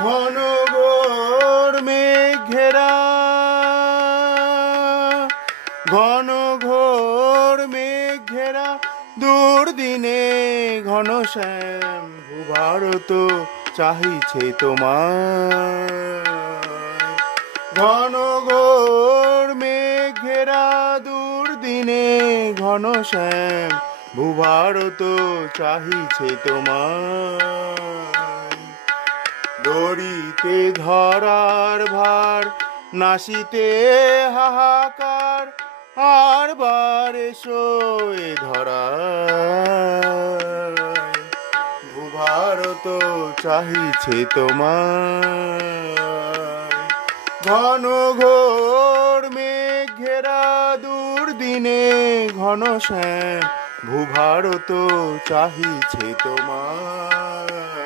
ঘন ঘোর মেঘ ঘেরা, ঘন ঘোর মেঘ ঘেরা দুর্দিনে ঘন শ্যাম ভূভারত চাহিছে তোমার। ঘন ঘোর মেঘ ঘেরা দুর্দিনে ঘন শ্যাম ভূভারত চাহিছে তোমার। দড়িতে ধরার ভার নাসিতে হাহাকার, আর বার এসো এ ধরায়। ভূভারত চাহিছে তোমার। ঘন ঘোর মেঘ ঘেরা দুর্দিনে ঘন শ্যাম ভূভারত চাহিছে তোমার।